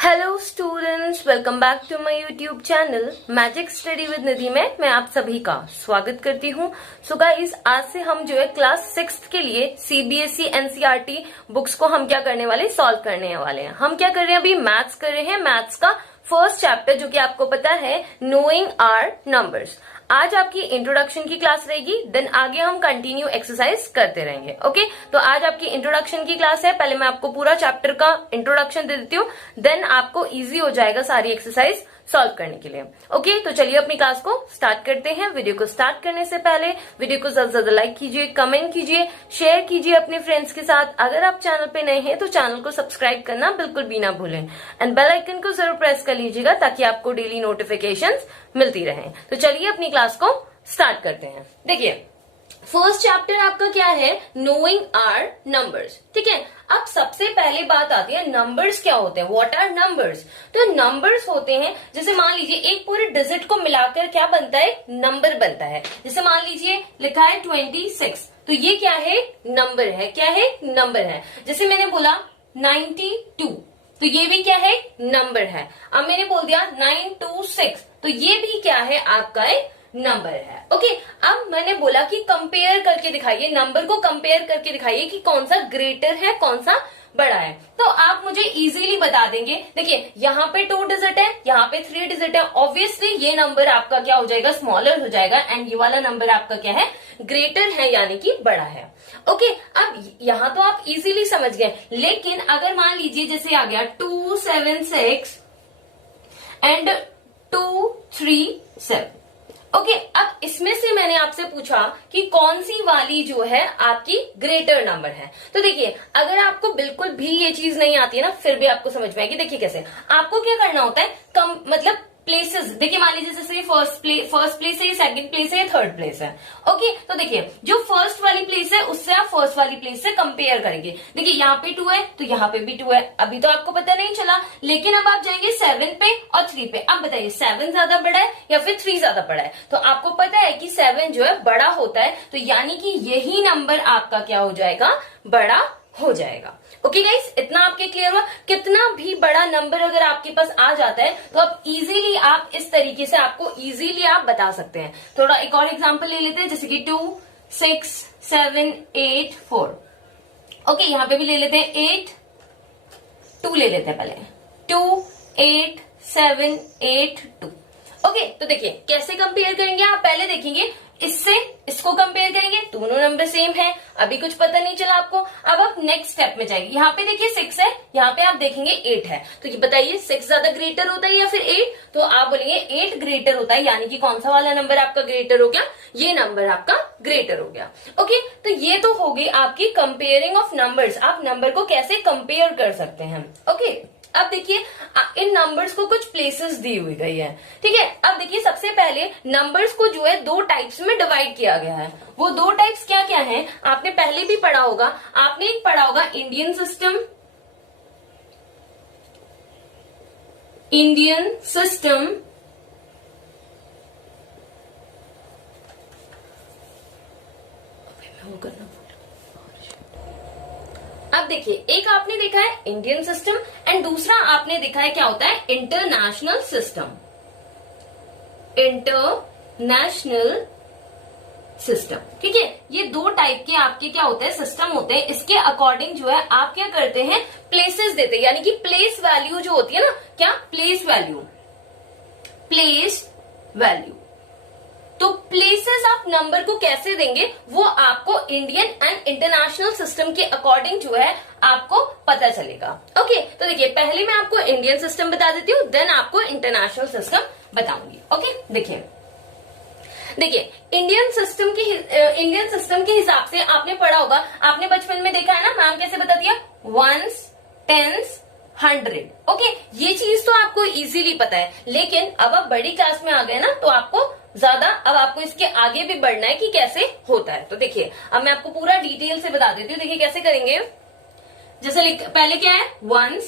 Hello students, welcome back to my YouTube channel magic study with Nidhi में मैं आप सभी का स्वागत करती हूँ। सो गाइस, आज से हम जो है क्लास 6 के लिए सीबीएसई एनसीईआरटी बुक्स को हम क्या करने वाले, सॉल्व करने वाले हैं। हम क्या कर रहे हैं, अभी मैथ्स कर रहे हैं। मैथ्स का फर्स्ट चैप्टर जो कि आपको पता है, नोइंग आर नंबर्स। आज आपकी इंट्रोडक्शन की क्लास रहेगी, देन आगे हम कंटिन्यू एक्सरसाइज करते रहेंगे। ओके, तो आज आपकी इंट्रोडक्शन की क्लास है। पहले मैं आपको पूरा चैप्टर का इंट्रोडक्शन दे देती हूँ, देन आपको इजी हो जाएगा सारी एक्सरसाइज सॉल्व करने के लिए। ओके, तो चलिए अपनी क्लास को स्टार्ट करते हैं। वीडियो को स्टार्ट करने से पहले वीडियो को ज्यादा से ज्यादा लाइक कीजिए, कमेंट कीजिए, शेयर कीजिए अपने फ्रेंड्स के साथ। अगर आप चैनल पे नए हैं तो चैनल को सब्सक्राइब करना बिल्कुल भी ना भूलें एंड बेल आइकन को जरूर प्रेस कर लीजिएगा ताकि आपको डेली नोटिफिकेशंस मिलती रहें। तो चलिए अपनी क्लास को स्टार्ट करते हैं। देखिए, फर्स्ट चैप्टर आपका क्या है, नोइंग आर नंबर्स। ठीक है, अब सबसे पहले बात आती है नंबर्स क्या होते हैं, व्हाट आर नंबर्स। तो नंबर्स होते हैं, जैसे मान लीजिए एक पूरे डिजिट को मिलाकर क्या बनता है, नंबर बनता है। जैसे मान लीजिए लिखा है 26, तो ये क्या है, नंबर है। क्या है, नंबर है। जैसे मैंने बोला 92, तो ये भी क्या है, नंबर है। अब मैंने बोल दिया 926, तो ये भी क्या है, आपका एक नंबर है। ओके, अब मैंने बोला कि कंपेयर करके दिखाइए, नंबर को कंपेयर करके दिखाइए कि कौन सा ग्रेटर है, कौन सा बड़ा है। तो आप मुझे इजीली बता देंगे। देखिए, यहाँ पे 2 डिजिट है, यहाँ पे 3 डिजिट है। ऑब्वियसली ये नंबर आपका क्या हो जाएगा, स्मॉलर हो जाएगा, एंड ये वाला नंबर आपका क्या है, ग्रेटर है, यानी कि बड़ा है। ओके, अब यहाँ तो आप इजीली समझ गए, लेकिन अगर मान लीजिए जैसे आ गया 276 एंड 237। ओके, अब इसमें से मैंने आपसे पूछा कि कौन सी वाली जो है आपकी ग्रेटर नंबर है। तो देखिए, अगर आपको बिल्कुल भी ये चीज नहीं आती है ना, फिर भी आपको समझ में आएगी। देखिए कैसे आपको क्या करना होता है, मतलब प्लेसेस। देखिए मान लीजिए जैसे फर्स्ट प्लेस है, सेकंड प्लेस है, थर्ड प्लेस है। ओके, तो देखिए जो फर्स्ट वाली प्लेस है उससे आप फर्स्ट वाली प्लेस से कंपेयर करेंगे। देखिए यहाँ पे 2 है तो यहाँ पे भी 2 है। अभी तो आपको पता नहीं चला, लेकिन अब आप जाएंगे 7 पे और 3 पे। अब बताइए 7 ज्यादा बड़ा है या फिर 3 ज्यादा बड़ा है। तो आपको पता है कि 7 जो है बड़ा होता है, तो यानी कि यही नंबर आपका क्या हो जाएगा, बड़ा हो जाएगा। ओके गाइस, इतना आपके क्लियर हुआ। कितना भी बड़ा नंबर अगर आपके पास आ जाता है तो आप इजीली, आप इस तरीके से आपको इजीली आप बता सकते हैं। थोड़ा एक और एग्जांपल ले लेते हैं, जैसे कि 2 6 7 8 4। ओके, यहां पे भी ले लेते हैं 8 2 ले लेते हैं पहले, 2 8 7 8 2। ओके, तो देखिए कैसे कंपेयर करेंगे आप, पहले देखेंगे इससे इसको कंपेयर करेंगे, दोनों नंबर सेम है। अभी कुछ पता नहीं चला आपको। अब आप नेक्स्ट स्टेप में जाएंगे, यहाँ पे देखिए 6 है, यहाँ पे आप देखेंगे 8 है। तो ये बताइए 6 ज्यादा ग्रेटर होता है या फिर 8? तो आप बोलेंगे 8 ग्रेटर होता है, यानी कि कौन सा वाला नंबर आपका ग्रेटर हो गया, ये नंबर आपका ग्रेटर हो गया। ओके, तो ये तो हो गई आपकी कंपेयरिंग ऑफ नंबर्स। आप नंबर को कैसे कंपेयर कर सकते हैं। ओके, अब देखिए इन नंबर्स को कुछ प्लेसेस दी हुई गई है। ठीक है, अब देखिए सबसे पहले नंबर्स को जो है 2 टाइप्स में डिवाइड किया गया है। वो 2 टाइप्स क्या क्या हैं, आपने पहले भी पढ़ा होगा। आपने एक पढ़ा होगा इंडियन सिस्टम, अब देखिए एक आपने देखा है इंडियन सिस्टम एंड दूसरा आपने देखा है क्या होता है, इंटरनेशनल सिस्टम। इंटरनेशनल सिस्टम, ठीक है, ये 2 टाइप के आपके क्या होते हैं, सिस्टम होते हैं। इसके अकॉर्डिंग जो है आप क्या करते हैं, प्लेसेस देते हैं, यानी कि प्लेस वैल्यू जो होती है ना, क्या, प्लेस वैल्यू। तो प्लेसेस आप नंबर को कैसे देंगे, वो आपको इंडियन एंड इंटरनेशनल सिस्टम के अकॉर्डिंग जो है आपको पता चलेगा। ओके, तो देखिए पहले मैं आपको इंडियन सिस्टम बता देती हूँ, देन आपको इंटरनेशनल सिस्टम बताऊंगी। ओके, देखिए इंडियन सिस्टम के हिसाब से आपने पढ़ा होगा, आपने बचपन में देखा है ना, मैम कैसे बताती है, 1s 10s 100। ओके, ये चीज तो आपको इजीली पता है, लेकिन अब आप बड़ी क्लास में आ गए ना, तो आपको ज्यादा, अब आपको इसके आगे भी बढ़ना है कि कैसे होता है। तो देखिए अब मैं आपको पूरा डिटेल से बता देती हूँ। देखिए कैसे करेंगे, जैसे पहले क्या है, 1s,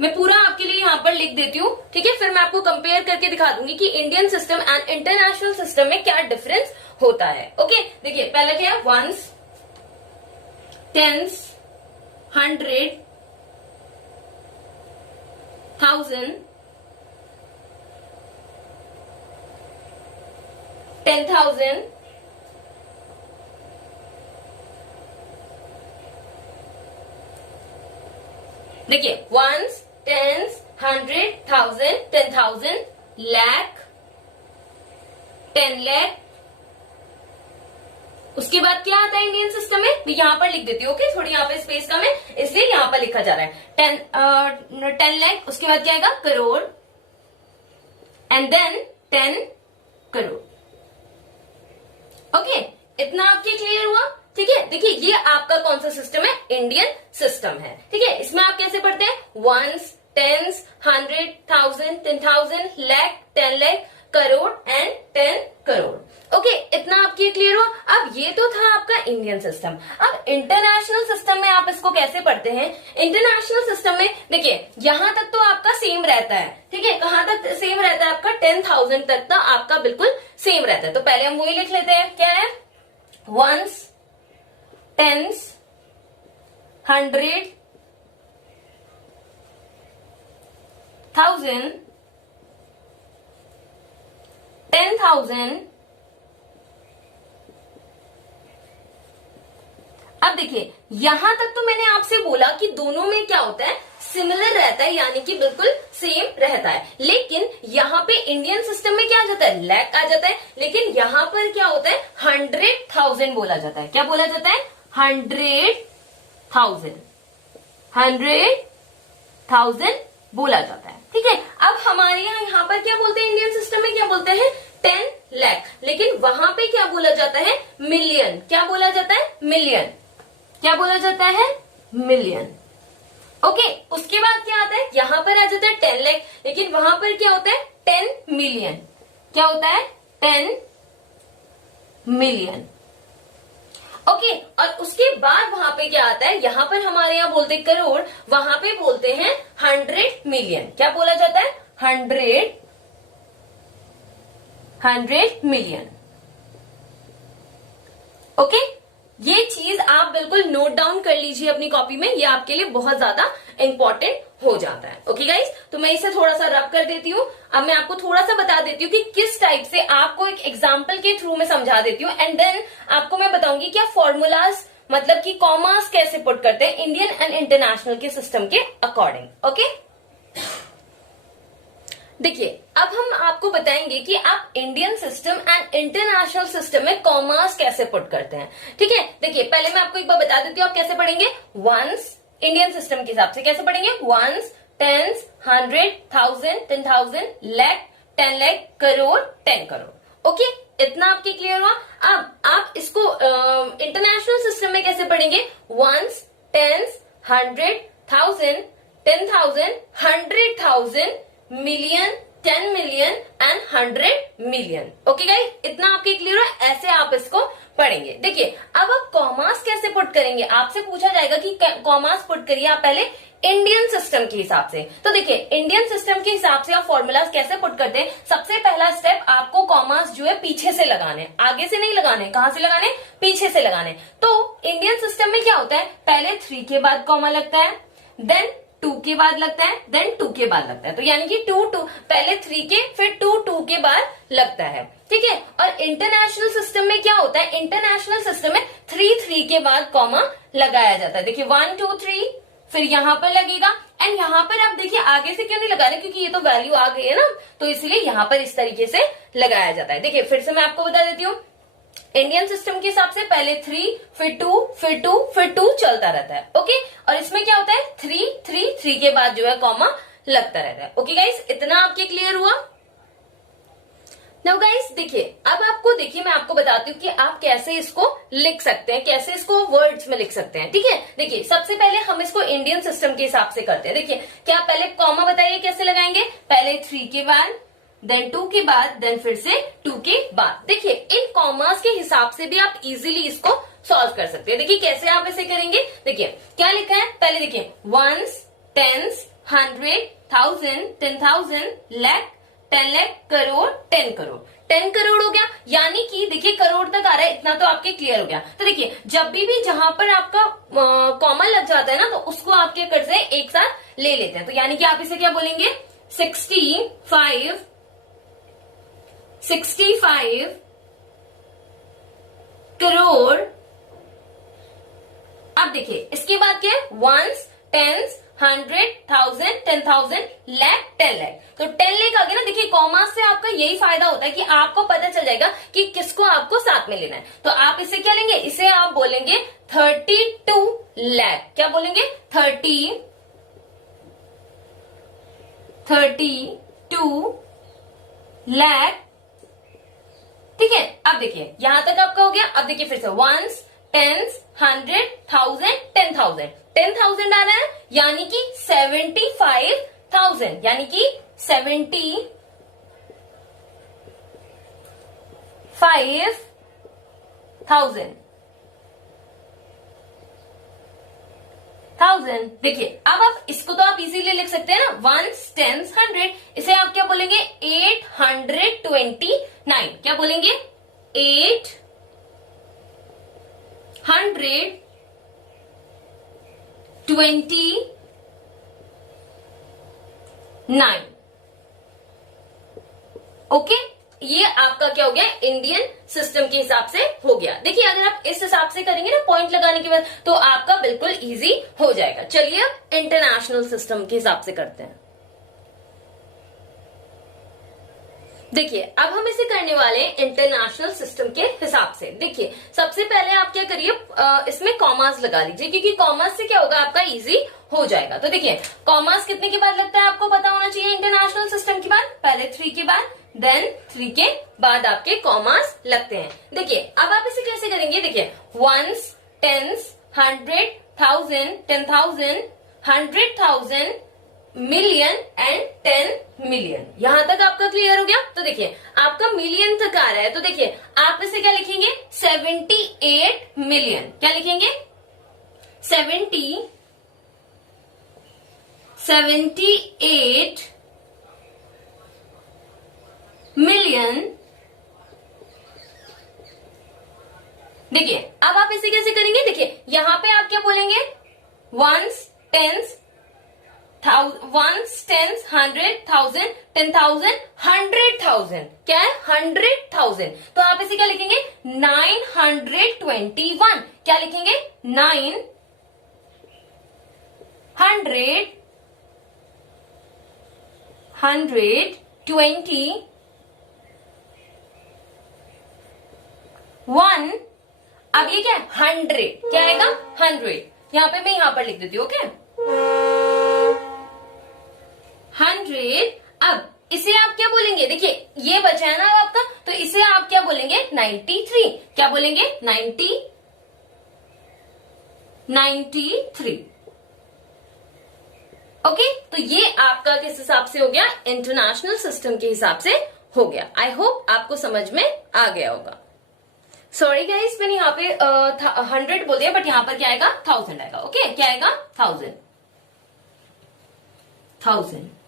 मैं पूरा आपके लिए यहाँ पर लिख देती हूँ। ठीक है, फिर मैं आपको कंपेयर करके दिखा दूंगी कि Indian system and international system में क्या डिफरेंस होता है। ओके, देखिए पहला क्या है, 1s 10s 100 10,000, 10,000, देखिए ones, tens, 100, 1000, 10,000, lakh, 10 lakh। उसके बाद क्या आता है इंडियन सिस्टम में, तो यहां पर लिख देती हूँ, ओके, थोड़ी यहाँ पे स्पेस कम है इसलिए यहां पर लिखा जा रहा है 10 लाख। उसके बाद क्या आएगा, crore, and then 10 crore. Okay, इतना आपके क्लियर हुआ? ठीक है, देखिए ये आपका कौन सा सिस्टम है, इंडियन सिस्टम है। ठीक है, इसमें आप कैसे पढ़ते हैं, ones, tens, 100, 1000, 10,000, lakh, 10 lakh, crore and 10 crore. Okay, इतना आपके क्लियर हुआ? अब ये तो था आपका इंडियन सिस्टम। अब इंटरनेशनल सिस्टम में आप इसको कैसे पढ़ते हैं? इंटरनेशनल सिस्टम में देखिए यहां तक तो आपका सेम रहता है। ठीक है, कहां तक सेम रहता है आपका, 10,000 तक तो आपका बिल्कुल सेम रहता है। तो पहले हम वही लिख लेते हैं, क्या है, वंस, टेंस, 100, 1000, 10,000। अब देखिए यहां तक तो मैंने आपसे बोला कि दोनों में क्या होता है, सिमिलर रहता है, यानी कि बिल्कुल सेम रहता है। लेकिन यहाँ पे इंडियन सिस्टम में क्या आ जाता है, लैख आ जाता है, लेकिन यहाँ पर क्या होता है, 100,000 बोला जाता है। क्या बोला जाता है, 100,000, 100,000 बोला जाता है। ठीक है, अब हमारे यहाँ पर क्या बोलते हैं, इंडियन सिस्टम में क्या बोलते हैं, 10 लाख, लेकिन वहां पे क्या बोला जाता है, मिलियन। क्या बोला जाता है, मिलियन। क्या बोला जाता है, मिलियन। ओके, उसके बाद क्या आता है, यहां पर आ जाता है 10 लाख, लेकिन वहां पर क्या होता है, 10 मिलियन। क्या होता है, 10 मिलियन। ओके, और उसके बाद वहां पे क्या आता है, यहां पर हमारे यहाँ बोलते हैं करोड़, वहां पे बोलते हैं 100 मिलियन। क्या बोला जाता है, 100 मिलियन। ओके, ये चीज आप बिल्कुल नोट डाउन कर लीजिए अपनी कॉपी में, ये आपके लिए बहुत ज्यादा इंपॉर्टेंट हो जाता है। ओके गाइस, तो मैं इसे थोड़ा सा रब कर देती हूँ। अब मैं आपको थोड़ा सा बता देती हूँ कि किस टाइप से आपको एक एग्जाम्पल के थ्रू में समझा देती हूँ, एंड देन आपको मैं बताऊंगी क्या फॉर्मूलाज, मतलब कि कॉमास कैसे पुट करते हैं इंडियन एंड इंटरनेशनल के सिस्टम के अकॉर्डिंग। ओके, देखिए अब हम आपको बताएंगे कि आप Indian system and international system में कॉमर्स कैसे पुट करते हैं। ठीक है, देखिए पहले मैं आपको एक बार बता देती हूँ आप कैसे पढ़ेंगे। वंस, इंडियन सिस्टम के हिसाब से कैसे पढ़ेंगे, ones, tens, 100, 1000, 10,000, lakh, 10 lakh, crore, 10 crore. Okay, इतना आपके क्लियर हुआ? अब आप इसको इंटरनेशनल सिस्टम में कैसे पढ़ेंगे, ones, tens, 100, 1000, 10,000, 100,000, million, 10 million and 100 million. Okay guys, इतना आपके क्लियर है? ऐसे आप इसको पढ़ेंगे। देखिए अब आप कॉमर्स कैसे पुट करेंगे, आपसे पूछा जाएगा कि कॉमर्स पुट करिए आप पहले इंडियन सिस्टम के हिसाब से। तो देखिए इंडियन सिस्टम के हिसाब से आप फॉर्मूलाज कैसे पुट करते हैं, सबसे पहला स्टेप आपको कॉमर्स जो है पीछे से लगाने, आगे से नहीं लगाने। कहां से लगाने, पीछे से लगाने। तो इंडियन सिस्टम में क्या होता है, पहले 3 के बाद कॉमा लगता है, देन 2 के बाद लगता है, देन 2 के बाद लगता है। तो यानी कि 2 पहले 3 के, फिर 2 के बाद लगता है। ठीक है, और इंटरनेशनल सिस्टम में क्या होता है, इंटरनेशनल सिस्टम में 3 के बाद कॉमा लगाया जाता है। देखिए 1 2 3, फिर यहां पर लगेगा, एंड यहां पर आप देखिए आगे से क्यों नहीं लगा रहे, क्योंकि ये तो वैल्यू आ गई है ना, तो इसलिए यहां पर इस तरीके से लगाया जाता है। देखिए फिर से मैं आपको बता देती हूँ, इंडियन सिस्टम के हिसाब से पहले 3, फिर 2, फिर 2, फिर 2 चलता रहता है। ओके, और इसमें क्या होता है, 3 के बाद जो है कॉमा लगता रहता है। ओके गाइस, इतना आपके क्लियर हुआ? नाउ गाइस देखिए, अब आपको देखिए मैं आपको बताती हूँ कि आप कैसे इसको लिख सकते हैं, कैसे इसको वर्ड्स में लिख सकते हैं। ठीक है, देखिए सबसे पहले हम इसको इंडियन सिस्टम के हिसाब से करते हैं। देखिए क्या, पहले कॉमा बताइए कैसे लगाएंगे, पहले 3 के बाद, देन 2 के बाद, देन फिर से 2 के बाद। देखिए इन कॉमर्स के हिसाब से भी आप इजीली इसको सॉल्व कर सकते हैं। देखिए कैसे आप इसे करेंगे, देखिए क्या लिखा है, पहले देखिए वंस, टेंस, 100, 1000, 10,000, लाख, 10 लाख, करोड़, 10 करोड़। 10 करोड़ हो गया, यानी कि देखिए करोड़ तक आ रहा है, इतना तो आपके क्लियर हो गया। तो देखिए जब भी जहां पर आपका कॉमा लग जाता है ना, तो उसको आप क्या करते हैं, एक साथ ले लेते हैं। तो यानी कि आप इसे क्या बोलेंगे, 65 करोड़। अब देखिए इसके बाद क्या है, वंस, टेंस, 100, 1000, 10,000, लाख, 10 लाख। तो 10 लाख आ गया ना। देखिए कॉमा से आपका यही फायदा होता है कि आपको पता चल जाएगा कि किसको आपको साथ में लेना है। तो आप इसे क्या लेंगे, इसे आप बोलेंगे 32 लाख। क्या बोलेंगे, 32 लाख। ठीक है, अब देखिए यहां तक आपका हो गया। अब देखिए फिर से वंस, टेंस, 100, 1000, 10,000, 10,000 आ रहा है, यानी कि 75,000, यानी कि 75,000। देखिए अब आप इसको तो आप इजीली लिख सकते हैं ना, वंस, टेंस, 100। इसे आप क्या बोलेंगे, 829। क्या बोलेंगे, 829। ओके, ये आपका क्या हो गया, इंडियन सिस्टम के हिसाब से हो गया। देखिए अगर आप इस हिसाब से करेंगे ना पॉइंट लगाने के बाद, तो आपका बिल्कुल इजी हो जाएगा। चलिए अब इंटरनेशनल सिस्टम के हिसाब से करते हैं। देखिए अब हम इसे करने वाले हैं इंटरनेशनल सिस्टम के हिसाब से। देखिए सबसे पहले आप क्या करिए, इसमें कॉमास लगा लीजिए, क्योंकि कॉमास से क्या होगा, आपका इजी हो जाएगा। तो देखिए कॉमास कितने के बाद लगता है, आपको पता होना चाहिए इंटरनेशनल सिस्टम के बाद, पहले 3 के बाद, देन 3 के बाद आपके कॉमास लगते हैं। देखिए अब आप इसे कैसे करेंगे, देखिए ones, tens, 100, 1000, 10,000, 100,000, million and 10 million. यहां तक आपका क्लियर हो गया। तो देखिए आपका मिलियन तक आ रहा है, तो देखिए आप इसे क्या लिखेंगे, 78 मिलियन। क्या लिखेंगे, 78 मिलियन। देखिए अब आप इसे कैसे करेंगे, देखिए यहां पे आप क्या बोलेंगे, वंस, टेंस, 100, 1000, 10,000, 100,000। क्या है, 100,000। तो आप इसे क्या लिखेंगे, 921। क्या लिखेंगे, 921। अब ये क्या है, 100। क्या आएगा, 100। यहां पे मैं यहां पर लिख देती हूँ, ओके, 100। अब इसे आप क्या बोलेंगे, देखिए ये बचा है ना आपका, तो इसे आप क्या बोलेंगे, 93। क्या बोलेंगे, 93। ओके, तो ये आपका किस हिसाब से हो गया, इंटरनेशनल सिस्टम के हिसाब से हो गया। आई होप आपको समझ में आ गया होगा। सॉरी गाइस, मैंने यहाँ पे 100 बोल दिया, बट यहाँ पर क्या आएगा, 1000 आएगा। ओके, क्या आएगा, 1000।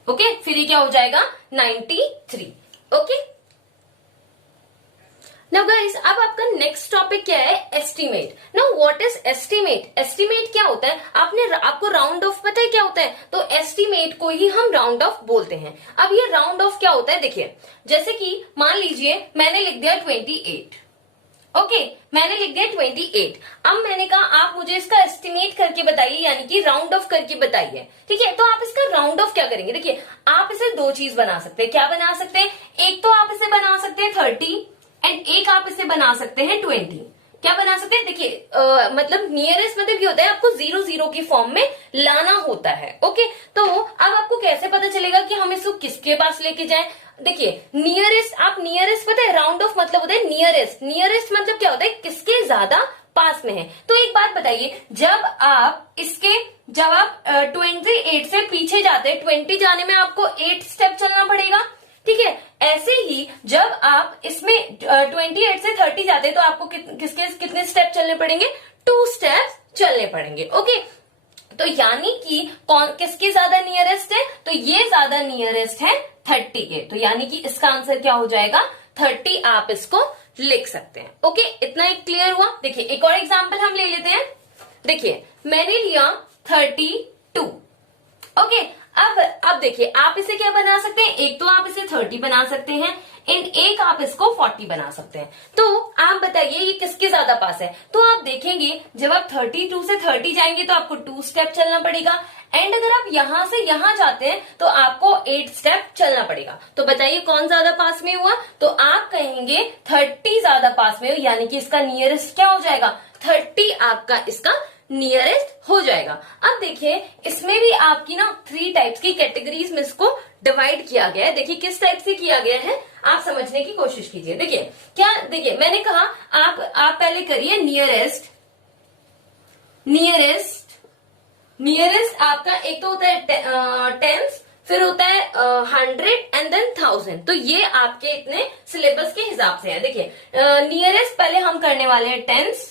ओके, फिर ये क्या हो जाएगा, 93। ओके, नाउ गाइस अब आपका नेक्स्ट टॉपिक क्या है, estimate. Now what is estimate. Estimate क्या होता है, आपको राउंड ऑफ पता है क्या होता है, तो एस्टिमेट को ही हम राउंड ऑफ बोलते हैं। अब ये राउंड ऑफ क्या होता है, देखिए जैसे कि मान लीजिए मैंने लिख दिया 28। ओके, मैंने लिख दिया 28। अब मैंने कहा आप मुझे इसका एस्टिमेट करके बताइए, यानी कि राउंड ऑफ करके बताइए। ठीक है, तो आप इसका राउंड ऑफ क्या करेंगे, देखिए आप इसे दो चीज बना सकते हैं। क्या बना सकते हैं, एक तो आप इसे बना सकते हैं 30 एंड एक आप इसे बना सकते हैं 20। क्या बना सकते हैं, देखिए मतलब नियरेस्ट मतलब ये होता है आपको 0 की फॉर्म में लाना होता है। ओके, तो अब आपको कैसे पता चलेगा कि हम इसको किसके पास लेके जाएं। देखिए नियरेस्ट, आप नियरेस्ट पता है, राउंड ऑफ मतलब होता है नियरेस्ट। नियरेस्ट मतलब क्या होता है, किसके ज्यादा पास में है। तो एक बात बताइए, जब आप 28 से पीछे जाते हैं, 20 जाने में आपको 8 स्टेप चलना पड़ेगा। ठीक है, ऐसे ही जब आप इसमें 28 से 30 जाते हैं, तो आपको कितने स्टेप चलने पड़ेंगे, 2 स्टेप चलने पड़ेंगे। ओके, तो यानी कि कौन किसके ज्यादा नियरेस्ट है, तो ये ज्यादा नियरेस्ट है 30 के। तो यानी कि इसका आंसर क्या हो जाएगा, 30 आप इसको लिख सकते हैं। ओके, इतना एक क्लियर हुआ। देखिए एक और एग्जांपल हम ले लेते हैं। देखिए मैंने लिया 32। ओके, अब देखिए आप इसे क्या बना सकते हैं, एक तो आप इसे 30 बना सकते हैं एंड एक आप इसको 40 बना सकते हैं। तो आप बताइए ये किसके ज्यादा पास है। तो आप देखेंगे जब आप 32 से 30 जाएंगे तो आपको 2 स्टेप चलना पड़ेगा एंड अगर आप यहां से यहां जाते हैं तो आपको 8 स्टेप चलना पड़ेगा। तो बताइए कौन ज्यादा पास में हुआ, तो आप कहेंगे 30 ज्यादा पास में हो, यानी कि इसका नियरेस्ट क्या हो जाएगा, 30 आपका इसका नियरेस्ट हो जाएगा। अब देखिए इसमें भी आपकी ना 3 टाइप्स की कैटेगरीज में इसको डिवाइड किया गया है। देखिए किस टाइप से किया गया है, आप समझने की कोशिश कीजिए। देखिए क्या, देखिए मैंने कहा आप पहले करिए नियरेस्ट। नियरेस्ट आपका एक तो होता है टेंस, फिर होता है 100 एंड देन 1000। तो ये आपके इतने सिलेबस के हिसाब से है। देखिए नियरेस्ट पहले हम करने वाले हैं टेंस,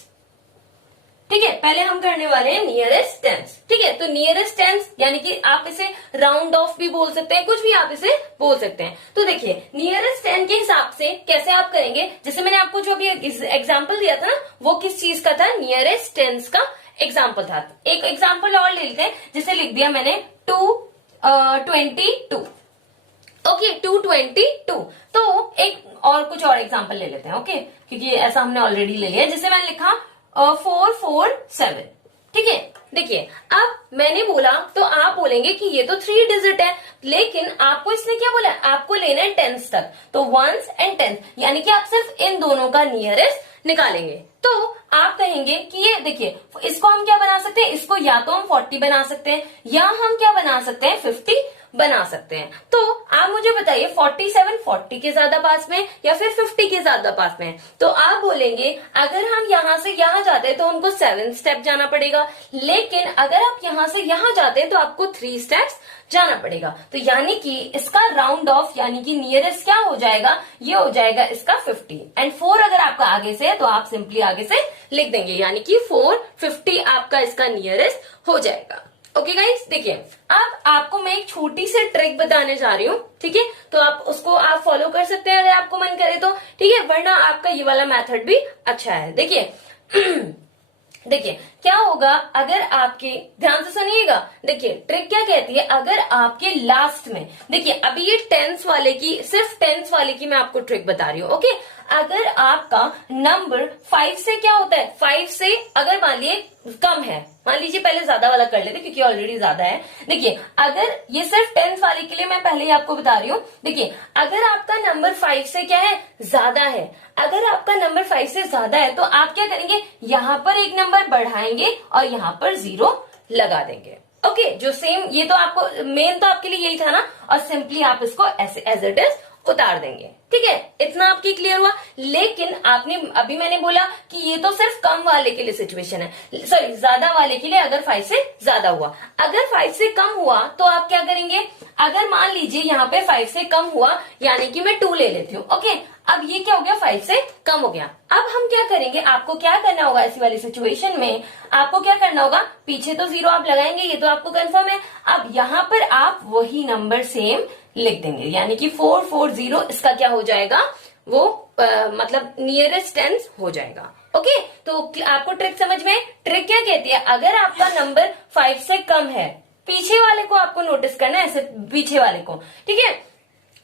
ठीक है, पहले हम करने वाले हैं नियरेस्ट टेंस, ठीक है। तो नियरेस्ट टेंस यानी कि आप इसे राउंड ऑफ भी बोल सकते हैं, कुछ भी आप इसे बोल सकते हैं। तो देखिए नियरेस्ट टेंस के हिसाब से कैसे आप करेंगे, जैसे मैंने आपको जो अभी एग्जांपल दिया था ना, वो किस चीज का था, नियरेस्ट टेंस का एग्जाम्पल था। एक एग्जाम्पल और ले लेते हैं, जिसे लिख दिया मैंने 222, ओके 222। तो एक और कुछ और एग्जाम्पल ले लेते हैं, ओके, क्योंकि ऐसा हमने ऑलरेडी ले लिया। जिसे मैंने लिखा 447, ठीक है। देखिए अब मैंने बोला तो आप बोलेंगे कि ये तो 3 डिजिट है, लेकिन आपको इसने क्या बोला, आपको लेना है टेंस तक, तो वंस एंड टेंस, यानी कि आप सिर्फ इन दोनों का नियरेस्ट निकालेंगे। तो आप कहेंगे कि ये देखिए इसको हम क्या बना सकते हैं, इसको या तो हम 40 बना सकते हैं या हम क्या बना सकते हैं 50 बना सकते हैं। तो आप मुझे बताइए 47 40 के ज्यादा पास में या फिर 50 के ज्यादा पास में। तो आप बोलेंगे अगर हम यहां से यहां जाते हैं तो हमको 7 स्टेप जाना पड़ेगा, लेकिन अगर आप यहां से यहां जाते हैं तो आपको 3 स्टेप्स जाना पड़ेगा। तो यानी कि इसका राउंड ऑफ यानी कि नियरेस्ट क्या हो जाएगा, ये हो जाएगा इसका 50 एंड 4 अगर आपका आगे से है तो आप सिंपली आगे से लिख देंगे, यानी कि 450 आपका इसका नियरेस्ट हो जाएगा। ओके गाइस, देखिए अब आपको मैं एक छोटी सी ट्रिक बताने जा रही हूँ, ठीक है। तो आप उसको आप फॉलो कर सकते हैं अगर आपको मन करे तो, ठीक है, वरना आपका ये वाला मेथड भी अच्छा है। देखिए देखिए क्या होगा अगर आपके, ध्यान से सुनिएगा, देखिए ट्रिक क्या कहती है, अगर आपके लास्ट में, देखिए अभी ये टेंस वाले की, सिर्फ टेंस वाले की मैं आपको ट्रिक बता रही हूँ, ओके। अगर आपका नंबर 5 से क्या होता है, 5 से अगर मान लीजिए कम है, मान लीजिए पहले ज्यादा वाला कर लेते क्योंकि ऑलरेडी ज्यादा है। देखिए अगर ये सिर्फ टेंस वाले के लिए मैं पहले ही आपको बता रही हूँ, देखिए अगर आपका नंबर 5 से क्या है, ज्यादा है, अगर आपका नंबर 5 से ज्यादा है तो आप क्या करेंगे, यहाँ पर एक नंबर बढ़ाएंगे और यहाँ पर 0 लगा देंगे, ओके। जो सेम, ये तो आपको मेन तो आपके लिए यही था ना, और सिंपली आप इसको ऐसे एज इट इज उतार देंगे, ठीक है। इतना आपकी क्लियर हुआ। लेकिन आपने, अभी मैंने बोला कि ये तो सिर्फ कम वाले के लिए सिचुएशन है, सॉरी ज्यादा वाले के लिए, अगर 5 से ज्यादा हुआ, अगर 5 से कम हुआ तो आप क्या करेंगे, अगर मान लीजिए यहाँ पे 5 से कम हुआ, यानी कि मैं 2 ले लेती हूँ, ओके। अब ये क्या हो गया, 5 से कम हो गया। अब हम क्या करेंगे, आपको क्या करना होगा ऐसी वाली सिचुएशन में, आपको क्या करना होगा, पीछे तो 0 आप लगाएंगे, ये तो आपको कंफर्म है। अब यहाँ पर आप वही नंबर सेम लिख देंगे, यानी कि 440 इसका क्या हो जाएगा, वो मतलब नियरेस्ट टेंस हो जाएगा, ओके। तो आपको ट्रिक समझ में, ट्रिक क्या कहती है, अगर आपका नंबर 5 से कम है, पीछे वाले को आपको नोटिस करना है, ऐसे पीछे वाले को, ठीक है।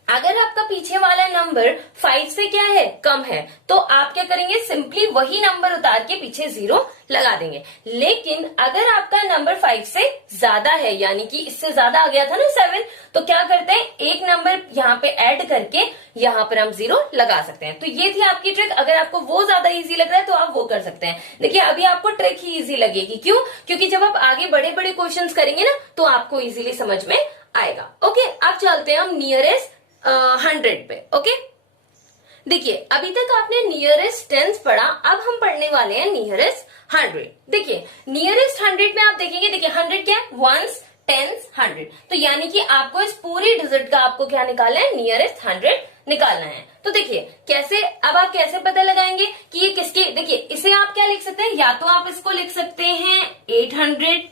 अगर आपका पीछे वाला नंबर 5 से क्या है, कम है, तो आप क्या करेंगे, सिंपली वही नंबर उतार के पीछे 0 लगा देंगे। लेकिन अगर आपका नंबर 5 से ज्यादा है, यानी कि इससे ज्यादा आ गया था ना 7, तो क्या करते हैं, एक नंबर यहाँ पे ऐड करके यहाँ पर हम 0 लगा सकते हैं। तो ये थी आपकी ट्रिक। अगर आपको वो ज्यादा इजी लग रहा है तो आप वो कर सकते हैं। देखिए अभी आपको ट्रिक ही इजी लगेगी, क्यों, क्योंकि जब आप आगे बड़े बड़े क्वेश्चंस करेंगे ना तो आपको इजीली समझ में आएगा, ओके। अब चलते हैं हम नियरेस्ट 100 पे, ओके। देखिए अभी तक आपने नियरेस्ट टेंस पढ़ा, अब हम पढ़ने वाले हैं नियरेस्ट 100। देखिए नियरेस्ट 100 में आप देखेंगे, देखिए 100 क्या है, वंस टेंस 100, तो यानी कि आपको इस पूरी डिजिट का आपको क्या निकालना है, नियरेस्ट 100 निकालना है। तो देखिए कैसे, अब आप कैसे पता लगाएंगे कि ये किसके, देखिए इसे आप क्या लिख सकते हैं, या तो आप इसको लिख सकते हैं 800,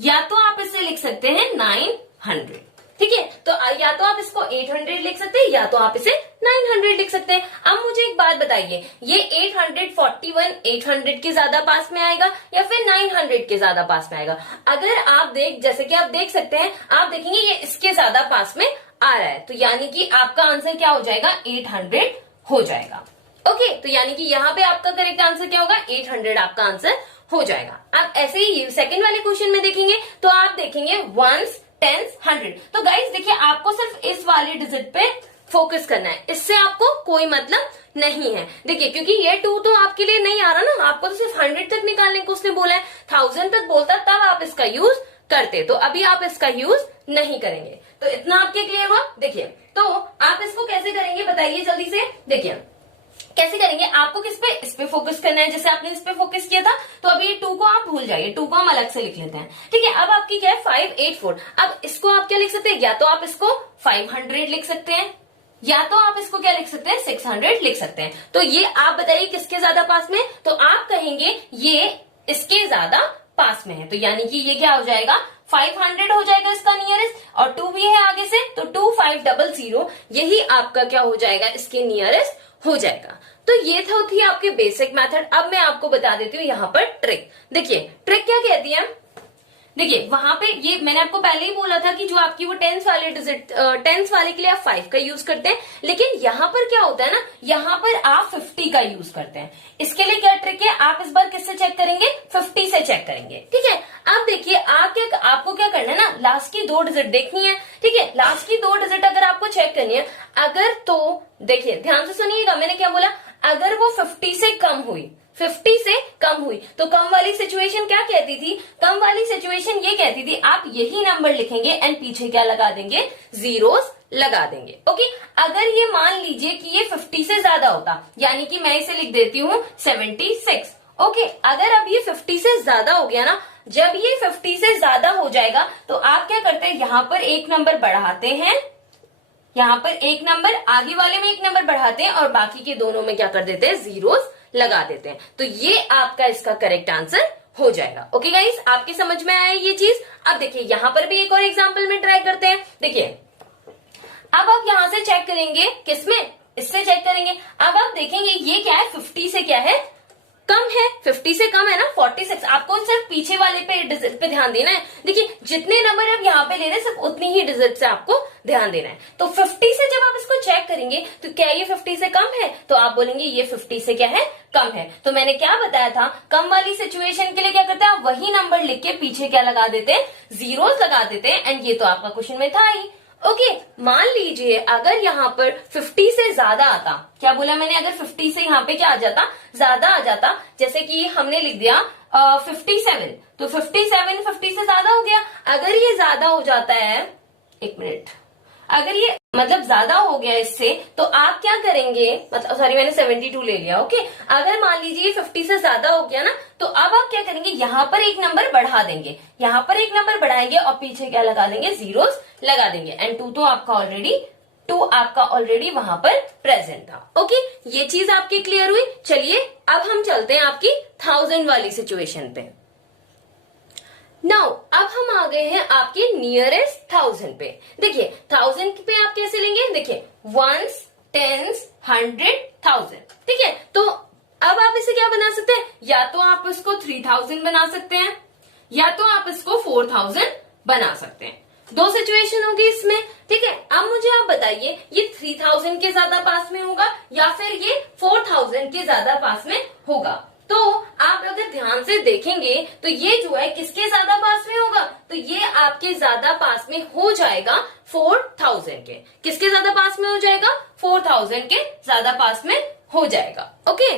या तो आप इसे लिख सकते हैं 900, ठीक है। तो या तो आप इसको 800 लिख सकते हैं या तो आप इसे 900 लिख सकते हैं। अब मुझे एक बात बताइए, ये 841 800 के ज्यादा पास में आएगा या फिर 900 के ज्यादा पास में आएगा? अगर आप जैसे कि आप देख सकते हैं, आप देखेंगे ये इसके ज्यादा पास में आ रहा है, तो यानी कि आपका आंसर क्या हो जाएगा? 800 हो जाएगा। ओके, तो यानी कि यहाँ पे आपका करेक्ट आंसर क्या होगा? 800 आपका आंसर हो जाएगा। अब ऐसे ही सेकंड वाले क्वेश्चन में देखेंगे तो आप देखेंगे वंस, टेंस, 100। तो गाइस देखिए, आपको सिर्फ इस वाले डिजिट पे फोकस करना है, इससे आपको कोई मतलब नहीं है। देखिए, क्योंकि ये 2 तो आपके लिए नहीं आ रहा ना, आपको तो सिर्फ 100 तक निकालने को उसने बोला है। 1000 तक बोलता तब आप इसका यूज करते, तो अभी आप इसका यूज नहीं करेंगे। तो इतना आपके क्लियर हुआ? देखिए, तो आप इसको कैसे करेंगे बताइए जल्दी से। देखिए कैसे करेंगे, आपको इस पे फोकस करना है, जैसे आपने इस पे फोकस किया था। तो अभी ये 2 को आप भूल जाइए, 2 को हम अलग से लिख लेते हैं, ठीक है। अब आपकी क्या है? 584। अब इसको आप क्या लिख सकते हैं? या तो आप इसको 500 लिख सकते हैं, या तो आप इसको क्या लिख सकते हैं? 600 लिख सकते हैं। तो ये आप बताइए किसके ज्यादा पास में? तो आप कहेंगे ये इसके ज्यादा पास में है, तो यानी कि ये क्या हो जाएगा? 500 हो जाएगा इसका नियरेस्ट, और 2 भी है आगे से, तो 2500 यही आपका क्या हो जाएगा? इसके नियरेस्ट हो जाएगा। तो ये थी आपके बेसिक मेथड। अब मैं आपको बता देती हूँ यहाँ पर ट्रिक। देखिए ट्रिक क्या कहती है। देखिए वहां पे ये मैंने आपको पहले ही बोला था कि जो आपकी वो टेंस वाले डिजिट, टेंस वाले के लिए आप 5 का यूज करते हैं, लेकिन यहाँ पर क्या होता है ना, यहाँ पर आप 50 का यूज करते हैं। इसके लिए क्या ट्रिक है, आप इस बार किससे चेक करेंगे? 50 से चेक करेंगे, ठीक है। अब देखिए आपको क्या करना है ना, लास्ट की 2 डिजिट देखनी है, ठीक है। लास्ट की 2 डिजिट अगर आपको चेक करनी है, अगर तो देखिए ध्यान से सुनिएगा, मैंने क्या बोला, अगर वो 50 से कम हुई, 50 से कम हुई, तो कम वाली सिचुएशन क्या कहती थी? कम वाली सिचुएशन ये कहती थी आप यही नंबर लिखेंगे एंड पीछे क्या लगा देंगे? जीरोस लगा देंगे। ओके, अगर ये मान लीजिए कि ये 50 से ज्यादा होता, यानी कि मैं इसे लिख देती हूँ 76। ओके, अगर अब ये 50 से ज्यादा हो गया ना, जब ये 50 से ज्यादा हो जाएगा तो आप क्या करते हैं? यहाँ पर एक नंबर बढ़ाते हैं, यहाँ पर एक नंबर, आगे वाले में एक नंबर बढ़ाते हैं और बाकी के दोनों में क्या कर देते हैं? जीरोस लगा देते हैं। तो ये आपका इसका करेक्ट आंसर हो जाएगा। ओके गाइस, आपके समझ में आया ये चीज? अब देखिए यहाँ पर भी एक और एग्जांपल में ट्राई करते हैं। देखिए अब आप यहाँ से चेक करेंगे, किसमें? इससे चेक करेंगे। अब आप देखेंगे ये क्या है? 50 से क्या है? कम है। 50 से कम है ना, 46। आपको सिर्फ पीछे वाले पे डिजिट पे ध्यान देना है। देखिए जितने नंबर आप यहाँ पे ले रहे हैं सिर्फ उतनी ही डिजिट से आपको ध्यान देना है। तो 50 से जब आप इसको चेक करेंगे तो क्या ये 50 से कम है? तो आप बोलेंगे ये 50 से क्या है? कम है। तो मैंने क्या बताया था, कम वाली सिचुएशन के लिए क्या करते हैं आप? वही नंबर लिख के पीछे क्या लगा देते हैं? जीरोस लगा देते हैं। एंड ये तो आपका क्वेश्चन में था ही। ओके, मान लीजिए अगर यहाँ पर 50 से ज्यादा आता, क्या बोला मैंने? अगर 50 से यहाँ पे क्या आ जाता? ज्यादा आ जाता, जैसे कि हमने लिख दिया 57, तो 57 50 से ज्यादा हो गया। अगर ये ज्यादा हो जाता है, एक मिनट, अगर ये मतलब ज्यादा हो गया इससे, तो आप क्या करेंगे? मतलब सॉरी मैंने 72 ले लिया। ओके, अगर मान लीजिए 50 से ज्यादा हो गया ना, तो अब आप क्या करेंगे? यहाँ पर एक नंबर बढ़ा देंगे, यहाँ पर एक नंबर बढ़ाएंगे और पीछे क्या लगा देंगे? जीरोस लगा देंगे। एंड 2 तो आपका ऑलरेडी वहां पर प्रेजेंट था। ओके, ये चीज आपकी क्लियर हुई। चलिए अब हम चलते हैं आपकी 1000 वाली सिचुएशन पे। नाउ अब हम आ गए हैं आपके नियरेस्ट 1000 पे। देखिए 1000 पे आप कैसे लेंगे? देखिए वंस, टेंस, 100, 1000, ठीक है। तो अब आप इसे क्या बना सकते हैं? या तो आप इसको 3000 बना सकते हैं, या तो आप इसको 4000 बना सकते हैं। 2 सिचुएशन होगी इसमें, ठीक है। अब मुझे आप बताइए ये 3000 के ज्यादा पास में होगा या फिर ये 4000 के ज्यादा पास में होगा? तो आप अगर ध्यान से देखेंगे तो ये जो है किसके ज्यादा पास में होगा? तो ये आपके ज्यादा पास में हो जाएगा 4000 के। किसके ज्यादा पास में हो जाएगा? 4000 के ज्यादा पास में हो जाएगा। ओके,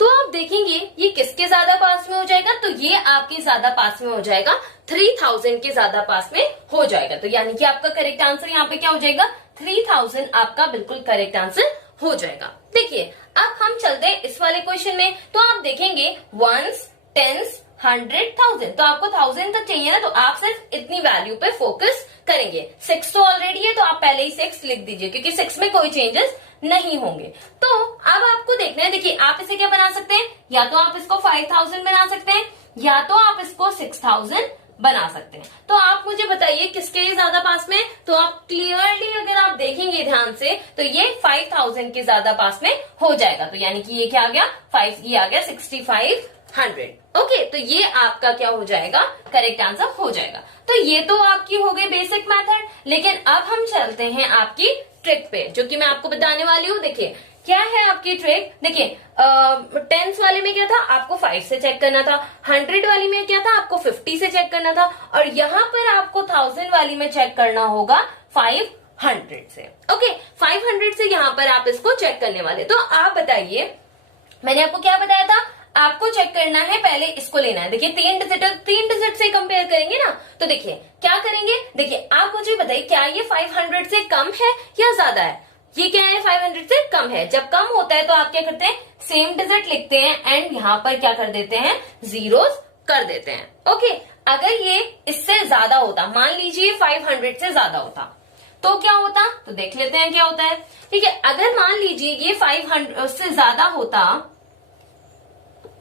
तो आप देखेंगे ये किसके ज्यादा पास में हो जाएगा? तो ये आपके ज्यादा पास में हो जाएगा, 3000 के ज्यादा पास में हो जाएगा। तो यानी कि आपका करेक्ट आंसर यहाँ पे क्या हो जाएगा? 3000 आपका बिल्कुल करेक्ट आंसर हो जाएगा। देखिए अब हम चलते हैं इस वाले क्वेश्चन में। तो आप देखेंगे वंस, टेंस, 100, 1000, तो आपको 1000 तक चाहिए ना, तो आप सिर्फ इतनी वैल्यू पे फोकस करेंगे। 6 तो ऑलरेडी है, तो आप पहले ही 6 लिख दीजिए क्योंकि 6 में कोई चेंजेस नहीं होंगे। तो अब आपको देखना है, देखिए आप इसे क्या बना सकते हैं? या तो आप इसको 5000 बना सकते हैं, या तो आप इसको 6000 बना सकते हैं। तो आप मुझे बताइए किसके लिए ज्यादा पास में, तो आप क्लियरली अगर आप देखेंगे ध्यान से तो ये 5000 के ज्यादा पास में हो जाएगा। तो यानी कि ये क्या आ गया, 5, ये आ गया 6500। ओके, तो ये आपका क्या हो जाएगा, करेक्ट आंसर हो जाएगा। तो ये तो आपकी हो गई बेसिक मेथड, लेकिन अब हम चलते हैं आपकी ट्रिक पे, जो कि मैं आपको बताने वाली हूँ। देखिए क्या है आपकी ट्रिक, देखिए टेंस वाले में क्या था, आपको 5 से चेक करना था, 100 वाली में क्या था, आपको 50 से चेक करना था, और यहाँ पर आपको 1000 वाली में चेक करना होगा 500 से। ओके, 500 से यहाँ पर आप इसको चेक करने वाले। तो आप बताइए, मैंने आपको क्या बताया था, आपको चेक करना है, पहले इसको लेना है। देखिए 3 डिजिट से कंपेयर करेंगे ना, तो देखिए क्या करेंगे, देखिए आप मुझे बताइए क्या ये 500 से कम है या ज्यादा है। ये क्या है, 500 से कम है। जब कम होता है तो आप क्या करते हैं, सेम डिजिट लिखते हैं एंड यहाँ पर क्या कर देते हैं, जीरोस कर देते हैं। ओके, अगर ये इससे ज्यादा होता, मान लीजिए 500 से ज्यादा होता, तो क्या होता, तो देख लेते हैं क्या होता है। ठीक है, अगर मान लीजिए ये 500 से ज्यादा होता,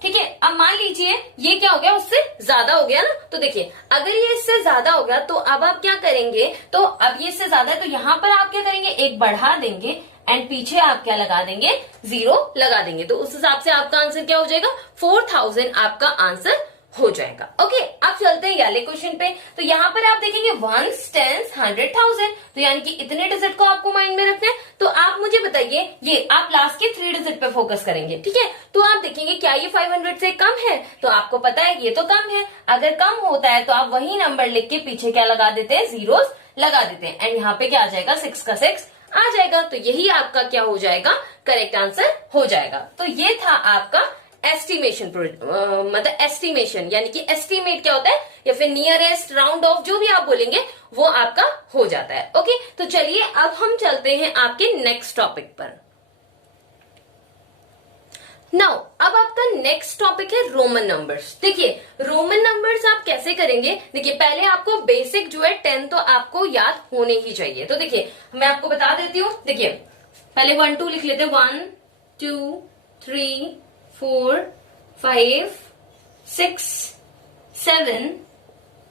ठीक है, अब मान लीजिए ये क्या हो गया, उससे ज्यादा हो गया ना, तो देखिए अगर ये इससे ज्यादा हो गया तो अब आप क्या करेंगे, तो अब ये इससे ज्यादा है तो यहाँ पर आप क्या करेंगे, एक बढ़ा देंगे एंड पीछे आप क्या लगा देंगे, 0 लगा देंगे। तो उस हिसाब से आपका आंसर क्या हो जाएगा, 4000 आपका आंसर हो जाएगा। ओके, अब चलते हैं वाले क्वेश्चन पे। तो यहाँ पर आप देखेंगे 1s, 10s, 100,000, तो यानी कि इतने डिजिट को आपको माइंड में रखना है। तो आप मुझे बताइए, ये आप लास्ट के 3 डिजिट पे फोकस करेंगे, ठीक है। तो आप देखेंगे क्या ये 500 से कम है, तो आपको पता है ये तो कम है। अगर कम होता है तो आप वही नंबर लिख के पीछे क्या लगा देते हैं, जीरोस लगा देते हैं एंड यहाँ पे क्या आ जाएगा, 6 का 6 आ जाएगा। तो यही आपका क्या हो जाएगा, करेक्ट आंसर हो जाएगा। तो ये था आपका एस्टिमेशन, मतलब एस्टिमेशन यानी कि एस्टिमेट क्या होता है, या फिर नियरेस्ट, राउंड ऑफ, जो भी आप बोलेंगे वो आपका हो जाता है। ओके, तो चलिए अब हम चलते हैं आपके नेक्स्ट टॉपिक पर। नाउ अब आपका नेक्स्ट टॉपिक है रोमन नंबर्स। देखिए रोमन नंबर्स आप कैसे करेंगे, देखिए पहले आपको बेसिक जो है 10 तो आपको याद होने ही चाहिए। तो देखिए मैं आपको बता देती हूँ, देखिए पहले 1 2 लिख लेते हैं, 1 2 3 4 5 6 7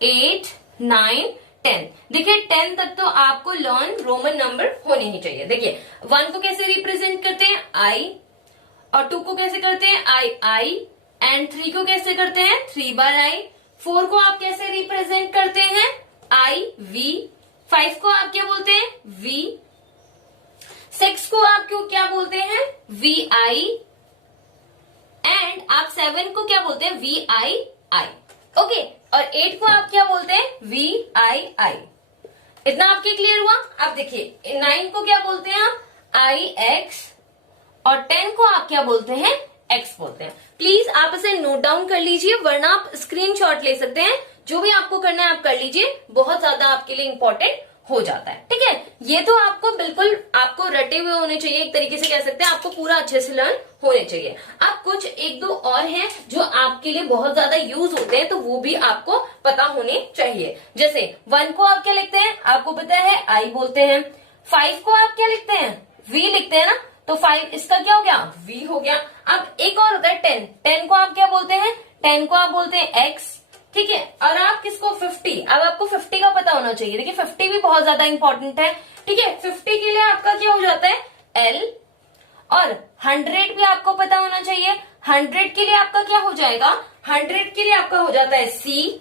8 9 10। देखिए 10 तक तो आपको लर्न रोमन नंबर होने ही चाहिए। देखिए 1 को कैसे रिप्रेजेंट करते हैं, आई, और 2 को कैसे करते हैं, आई एंड 3 को कैसे करते हैं, 3 बार आई। 4 को आप कैसे रिप्रेजेंट करते हैं, आई वी। 5 को आप क्या बोलते हैं, वी। 6 को आप क्यों क्या बोलते हैं, वी आई। एंड आप 7 को क्या बोलते हैं, वी आई आई। ओके, और 8 को आप क्या बोलते हैं, वी आई आई। इतना आपके क्लियर हुआ। अब देखिए 9 को क्या बोलते हैं आप, आई एक्स, और 10 को आप क्या बोलते हैं, एक्स बोलते हैं। प्लीज आप इसे नोट डाउन कर लीजिए, वरना आप स्क्रीनशॉट ले सकते हैं। जो भी आपको करना है आप कर लीजिए, बहुत ज्यादा आपके लिए इंपॉर्टेंट हो जाता है। ठीक है, ये तो आपको बिल्कुल आपको रटे हुए होने चाहिए, एक तरीके से कह सकते हैं आपको पूरा अच्छे से लर्न होने चाहिए। अब कुछ 1 2 और हैं जो आपके लिए बहुत ज्यादा यूज होते हैं, तो वो भी आपको पता होने चाहिए। जैसे 1 को आप क्या लिखते हैं, आपको पता है आई बोलते हैं। 5 को आप क्या लिखते हैं, वी लिखते हैं ना, तो 5 इसका क्या हो गया, वी हो गया। अब एक और होता है 10, 10 को आप क्या बोलते हैं, 10 को आप बोलते हैं एक्स। ठीक है, और आप किसको, 50, अब आपको 50 का पता होना चाहिए। देखिए 50 भी बहुत ज्यादा इंपॉर्टेंट है। ठीक है, 50 के लिए आपका क्या हो जाता है, एल। और 100 भी आपको पता होना चाहिए, 100 के लिए आपका क्या हो जाएगा, 100 के लिए आपका हो जाता है सी।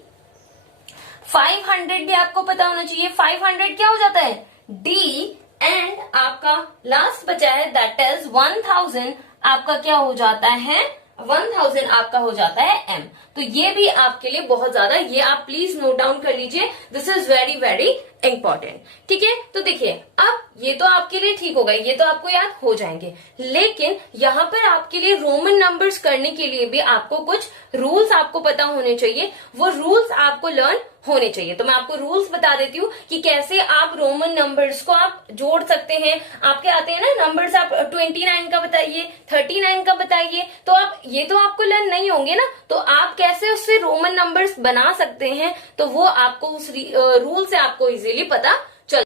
500 भी आपको पता होना चाहिए, 500 क्या हो जाता है, डी। एंड आपका लास्ट बचा है दैट इज 1000, आपका क्या हो जाता है, 1000 आपका हो जाता है एम। तो ये भी आपके लिए बहुत ज्यादा, ये आप प्लीज नोट डाउन कर लीजिए, this is very very important. ठीक है, तो देखिए अब ये तो आपके लिए ठीक हो गए, ये तो आपको याद हो जाएंगे, लेकिन यहाँ पर आपके लिए रोमन नंबर्स करने के लिए भी आपको कुछ रूल्स आपको पता होने चाहिए, वो रूल्स आपको लर्न होने चाहिए। तो मैं आपको रूल्स बता देती हूँ कि कैसे आप रोमन नंबर्स को आप जोड़ सकते हैं। आपके आते हैं ना नंबर्स, आप 29 का बताइए, 39 का बताइए, तो आप ये तो आपको लर्न नहीं होंगे ना, तो आप कैसे उससे रोमन नंबर्स बना सकते हैं, तो वो आपको उस रूल से आपको इजीली पता चल।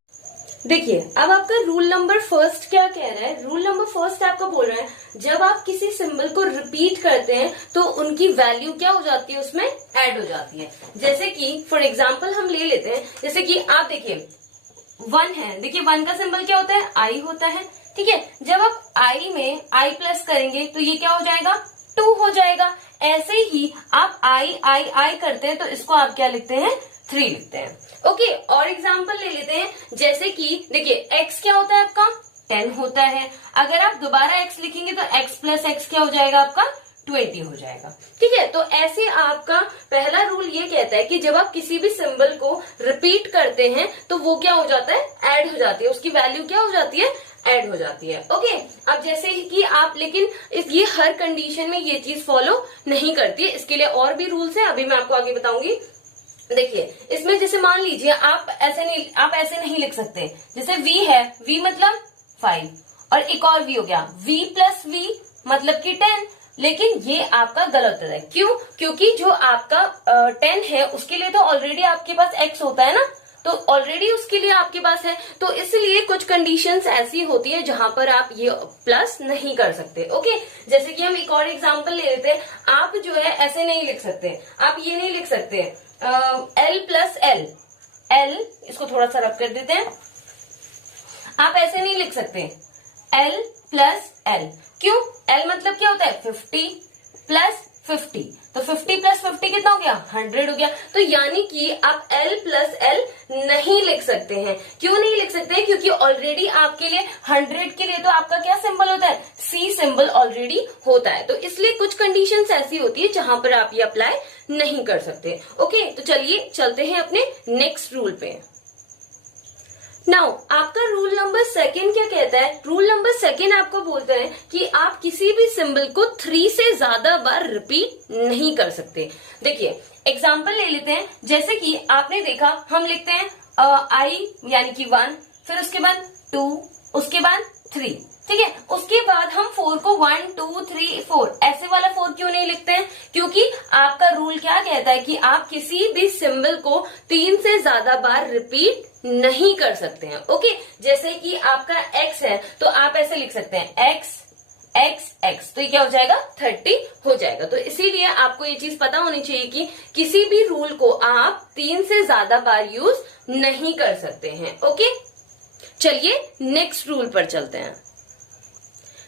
देखिए अब आपका रूल नंबर फर्स्ट क्या कह रहा है। रूल नंबर फर्स्ट आपका बोल रहा है जब आप किसी सिंबल को रिपीट करते हैं तो उनकी वैल्यू क्या हो जाती है, उसमें ऐड हो जाती है। जैसे कि फॉर एग्जांपल हम ले लेते हैं, जैसे कि आप देखिए 1 है, देखिए 1 का सिंबल क्या होता है, आई होता है, ठीक है। जब आप आई में आई प्लस करेंगे तो ये क्या हो जाएगा, 2 हो जाएगा। ऐसे ही आप आई आई आई करते हैं तो इसको आप क्या लिखते हैं, 3 लिखते हैं। ओके, और एग्जांपल ले लेते हैं, जैसे कि देखिए x क्या होता है आपका, 10 होता है। अगर आप दोबारा x लिखेंगे तो x प्लस x क्या हो जाएगा आपका, 20 हो जाएगा, ठीक है। तो ऐसे आपका पहला रूल ये कहता है कि जब आप किसी भी सिंबल को रिपीट करते हैं तो वो क्या हो जाता है, ऐड हो जाती है, उसकी वैल्यू क्या हो जाती है, ऐड हो जाती है। ओके, अब जैसे कि आप, लेकिन ये हर कंडीशन में ये चीज फॉलो नहीं करती है, इसके लिए और भी रूल्स है, अभी मैं आपको आगे बताऊंगी। देखिए इसमें जैसे मान लीजिए आप ऐसे नहीं लिख सकते, जैसे v है, v मतलब 5 और एक और v हो गया, v प्लस v मतलब कि 10, लेकिन ये आपका गलत है। क्यों, क्योंकि जो आपका 10 है उसके लिए तो ऑलरेडी आपके पास x होता है ना, तो ऑलरेडी उसके लिए आपके पास है, तो इसलिए कुछ कंडीशंस ऐसी होती है जहां पर आप ये प्लस नहीं कर सकते। ओके, जैसे कि हम एक और एग्जांपल ले लेते हैं, आप जो है ऐसे नहीं लिख सकते, आप ये नहीं लिख सकते L प्लस L, L इसको थोड़ा सा रब कर देते हैं, आप ऐसे नहीं लिख सकते L प्लस L। क्यों, L मतलब क्या होता है, 50 प्लस 50, तो 50 प्लस 50 कितना हो गया, 100 हो गया। तो यानी कि आप L प्लस L नहीं लिख सकते हैं। क्यों नहीं लिख सकते हैं, क्योंकि ऑलरेडी आपके लिए 100 के लिए तो आपका क्या सिंबल होता है, C सिंबल ऑलरेडी होता है। तो इसलिए कुछ कंडीशंस ऐसी होती है जहां पर आप ये अप्लाई नहीं कर सकते। ओके, तो चलिए चलते हैं अपने नेक्स्ट रूल पे। नाउ आपका रूल नंबर सेकंड क्या कहता है। रूल नंबर सेकंड आपको बोलता है कि आप किसी भी सिंबल को 3 से ज्यादा बार रिपीट नहीं कर सकते। देखिए एग्जांपल ले लेते हैं, जैसे कि आपने देखा हम लिखते हैं आई यानी कि 1, फिर उसके बाद 2, उसके बाद 3, ठीक है। उसके बाद हम 4 को 1 2 3 4 ऐसे वाला 4 क्यों नहीं लिखते हैं, क्योंकि आपका रूल क्या कहता है कि आप किसी भी सिंबल को 3 से ज्यादा बार रिपीट नहीं कर सकते हैं। ओके, जैसे कि आपका x है तो आप ऐसे लिख सकते हैं x x x, तो ये क्या हो जाएगा, 30 हो जाएगा। तो इसीलिए आपको ये चीज पता होनी चाहिए कि किसी भी रूल को आप 3 से ज्यादा बार यूज नहीं कर सकते हैं। ओके, चलिए नेक्स्ट रूल पर चलते हैं।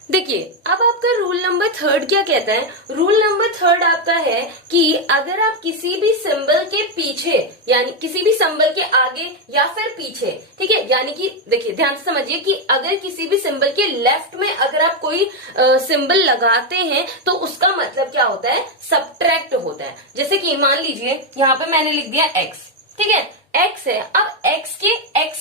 देखिए अब आपका रूल नंबर थर्ड क्या कहता है। रूल नंबर थर्ड आपका है कि अगर आप किसी भी सिंबल के पीछे, यानी किसी भी सिंबल के आगे या फिर पीछे, ठीक है, यानी कि देखिए ध्यान से समझिए कि अगर किसी भी सिंबल के लेफ्ट में अगर आप कोई सिंबल लगाते हैं तो उसका मतलब क्या होता है, सब्ट्रैक्ट होता है। जैसे कि मान लीजिए यहाँ पे मैंने लिख दिया x, ठीक है, x है, अब x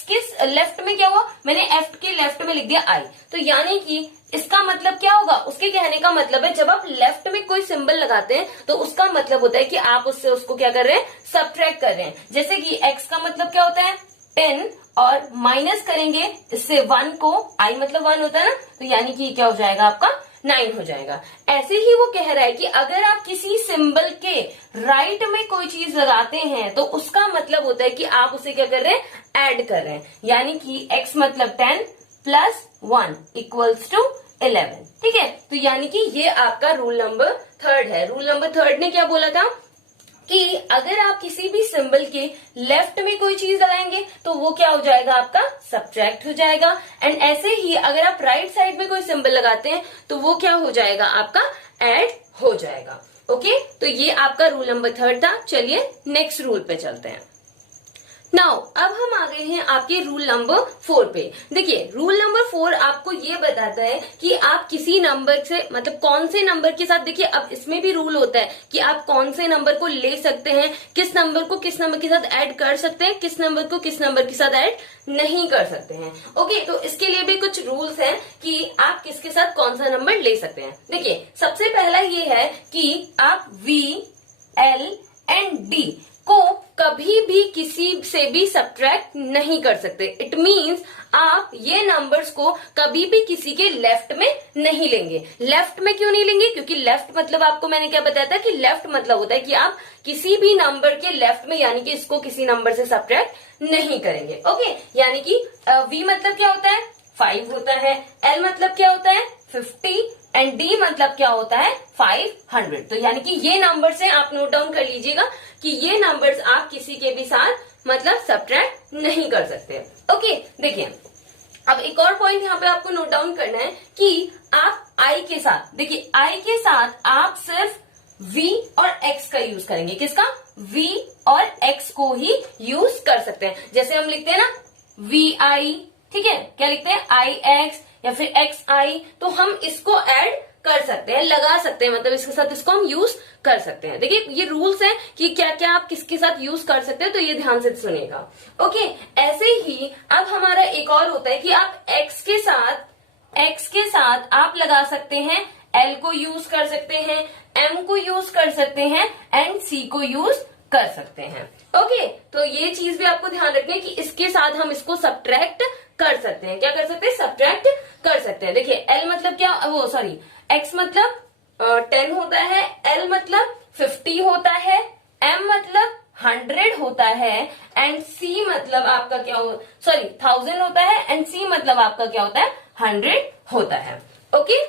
के लेफ्ट में क्या हुआ, मैंने f के लेफ्ट में लिख दिया i, तो यानी कि इसका मतलब क्या होगा, उसके कहने का मतलब है जब आप लेफ्ट में कोई सिंबल लगाते हैं तो उसका मतलब होता है कि आप उससे उसको क्या कर रहे हैं, सब्ट्रैक्ट कर रहे हैं। जैसे कि x का मतलब क्या होता है 10 और माइनस करेंगे इससे 1 को, i मतलब 1 होता है ना, तो यानी कि क्या हो जाएगा आपका 9 हो जाएगा। ऐसे ही वो कह रहा है कि अगर आप किसी सिंबल के राइट में कोई चीज लगाते हैं तो उसका मतलब होता है कि आप उसे क्या कर रहे हैं, ऐड कर रहे हैं, यानी कि x मतलब 10 प्लस 1 इक्वल्स टू 11, ठीक है। तो यानी कि ये आपका रूल नंबर थर्ड है। रूल नंबर थर्ड ने क्या बोला था कि अगर आप किसी भी सिंबल के लेफ्ट में कोई चीज लगाएंगे तो वो क्या हो जाएगा, आपका सब्ट्रैक्ट हो जाएगा। एंड ऐसे ही अगर आप राइट साइड में कोई सिंबल लगाते हैं तो वो क्या हो जाएगा, आपका ऐड हो जाएगा। ओके, तो ये आपका रूल नंबर थर्ड था। चलिए नेक्स्ट रूल पे चलते हैं। नाउ अब हम आ गए हैं आपके रूल नंबर 4 पे। देखिए रूल नंबर 4 आपको ये बताता है कि आप किसी नंबर से, मतलब कौन से नंबर के साथ, देखिए अब इसमें भी रूल होता है कि आप कौन से नंबर को ले सकते हैं, किस नंबर को किस नंबर के साथ ऐड कर सकते हैं, किस नंबर को किस नंबर के साथ ऐड नहीं कर सकते हैं। ओके, तो इसके लिए भी कुछ रूल्स हैं कि आप किसके साथ कौन सा नंबर ले सकते हैं। देखिए सबसे पहला ये है कि आप V, L एंड D को कभी भी किसी से भी सब्ट्रैक्ट नहीं कर सकते। इट मींस आप ये नंबर्स को कभी भी किसी के लेफ्ट में नहीं लेंगे। लेफ्ट में क्यों नहीं लेंगे? क्योंकि लेफ्ट मतलब आपको मैंने क्या बताया था कि लेफ्ट मतलब होता है कि आप किसी भी नंबर के लेफ्ट में, यानी कि इसको किसी नंबर से सब्ट्रैक्ट नहीं करेंगे। ओके, यानी कि V मतलब क्या होता है? 5 होता है। L मतलब क्या होता है? 50 एंड D मतलब क्या होता है? 500। तो यानी कि ये नंबर्स हैं, आप नोट डाउन कर लीजिएगा कि ये नंबर्स आप किसी के भी साथ मतलब सब्ट्रैक्ट नहीं कर सकते। ओके, देखिए अब एक और पॉइंट यहाँ पे आपको नोट डाउन करना है कि आप I के साथ, देखिए I के साथ आप सिर्फ V और X का यूज करेंगे। किसका? V और X को ही यूज कर सकते हैं। जैसे हम लिखते हैं ना VI, ठीक है, क्या लिखते हैं? IX या फिर XI, तो हम इसको ऐड कर सकते हैं, लगा सकते हैं, मतलब इसके साथ इसको हम यूज कर सकते हैं। देखिए ये रूल्स हैं कि क्या क्या आप किसके साथ यूज कर सकते हैं, तो ये ध्यान से सुनिएगा। ओके, ऐसे ही अब हमारा एक और होता है कि आप X के साथ आप लगा सकते हैं, L को यूज कर सकते हैं, M को यूज कर सकते हैं एंड C को यूज कर सकते हैं। ओके, तो ये चीज भी आपको ध्यान रखना है कि इसके साथ हम इसको सब्ट्रैक्ट कर सकते हैं। क्या कर सकते हैं? सब्ट्रैक्ट कर सकते हैं। देखिए L मतलब क्या, वो सॉरी X मतलब 10 होता है, L मतलब 50 होता है, M मतलब 100 होता है एंड C मतलब आपका क्या हो, सॉरी 1000 होता है एंड C मतलब आपका क्या होता है? 100 होता है। ओके,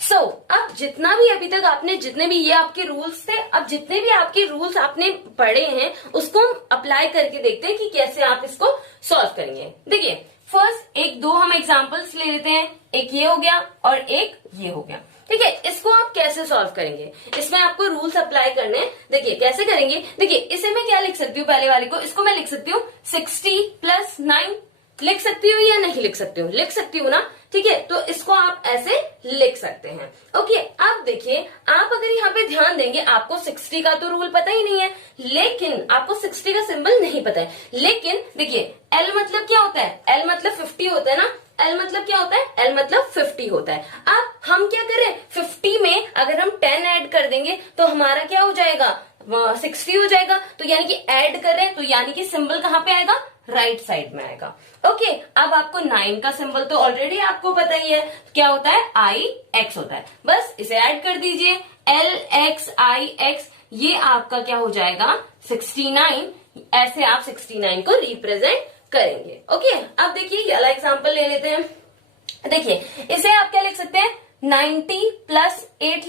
सो अब जितना भी अभी तक आपने, जितने भी ये आपके रूल्स थे, अब जितने भी आपके रूल्स आपने पढ़े हैं उसको हम अप्लाई करके देखते हैं कि कैसे आप इसको सॉल्व करेंगे। देखिए फर्स्ट एक दो हम एग्जांपल्स ले लेते हैं, एक ये हो गया और एक ये हो गया। ठीक है, इसको आप कैसे सॉल्व करेंगे? इसमें आपको रूल्स अप्लाई करने हैं। देखिए कैसे करेंगे, देखिए इसे मैं क्या लिख सकती हूँ, पहले वाले को, इसको मैं लिख सकती हूँ 60 + 9 लिख सकती हूँ या नहीं लिख सकती हूँ? लिख सकती हूँ ना, ठीक है, तो इसको आप ऐसे लिख सकते हैं। ओके, अब देखिए आप अगर यहाँ पे ध्यान देंगे, आपको 60 का तो रूल पता ही नहीं है, लेकिन आपको 60 का सिंबल नहीं पता है, लेकिन देखिए L मतलब क्या होता है? L मतलब 50 होता है ना, L मतलब क्या होता है? L मतलब 50 होता है। अब हम क्या करें, 50 में अगर हम 10 ऐड कर देंगे तो हमारा क्या हो जाएगा? 60 हो जाएगा। तो यानी कि ऐड कर रहे हैं, तो यानी कि सिंबल कहाँ पे आएगा? राइट साइड में आएगा। ओके, अब आपको 9 का सिंबल तो ऑलरेडी आपको पता ही है, क्या होता है? IX होता है, बस इसे ऐड कर दीजिए, LXIX, ये आपका क्या हो जाएगा? 69। ऐसे आप 69 को रिप्रेजेंट करेंगे। ओके, अब देखिए ये वाला एग्जांपल ले लेते हैं। देखिए इसे आप क्या लिख सकते हैं? 90 + 8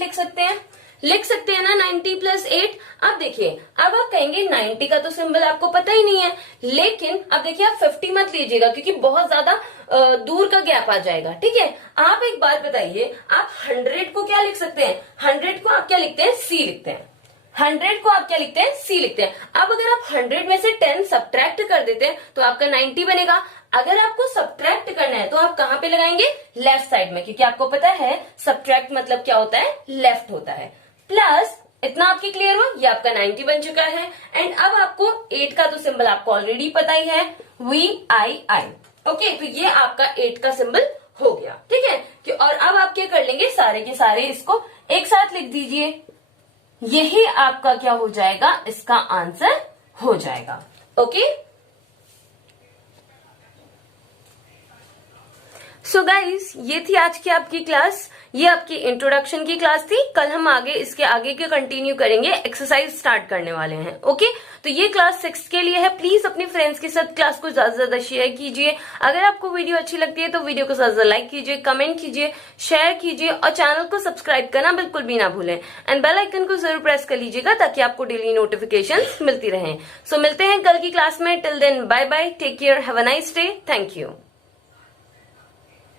लिख सकते हैं ना, 90 + 8। अब देखिए, अब आप कहेंगे 90 का तो सिंबल आपको पता ही नहीं है, लेकिन अब देखिए आप 50 मत लीजिएगा क्योंकि बहुत ज्यादा दूर का गैप आ जाएगा। ठीक है, आप एक बात बताइए, आप 100 को क्या लिख सकते हैं? 100 को आप क्या लिखते हैं? C लिखते हैं। 100 को आप क्या लिखते हैं? C लिखते हैं। अब अगर आप 100 में से 10 सब्ट्रैक्ट कर देते हैं तो आपका 90 बनेगा। अगर आपको सब्ट्रैक्ट करना है तो आप कहां पे लगाएंगे? लेफ्ट साइड में, क्योंकि आपको पता है सब्ट्रैक्ट मतलब क्या होता है? लेफ्ट होता है। प्लस इतना आपकी क्लियर हो, ये आपका 90 बन चुका है। एंड अब आपको 8 का तो सिंबल आपको ऑलरेडी पता ही है, VII। ओके, तो ये आपका 8 का सिंबल हो गया। ठीक है, और अब आप क्या कर लेंगे? सारे के सारे इसको एक साथ लिख दीजिए, यही आपका क्या हो जाएगा? इसका आंसर हो जाएगा। ओके, सो गाइज ये थी आज की आपकी क्लास, ये आपकी इंट्रोडक्शन की क्लास थी। कल हम आगे इसके आगे के कंटिन्यू करेंगे, एक्सरसाइज स्टार्ट करने वाले हैं। ओके, तो ये क्लास 6 के लिए है। प्लीज अपने फ्रेंड्स के साथ क्लास को ज्यादा से ज्यादा शेयर कीजिए। अगर आपको वीडियो अच्छी लगती है तो वीडियो को ज्यादा लाइक कीजिए, कमेंट कीजिए, शेयर कीजिए और चैनल को सब्सक्राइब करना बिल्कुल भी ना भूलें। एंड बेल आइकन को जरूर प्रेस कर लीजिएगा ताकि आपको डेली नोटिफिकेशन मिलती रहे। सो मिलते हैं कल की क्लास में। Till then bye bye, take care, have a nice day, thank you.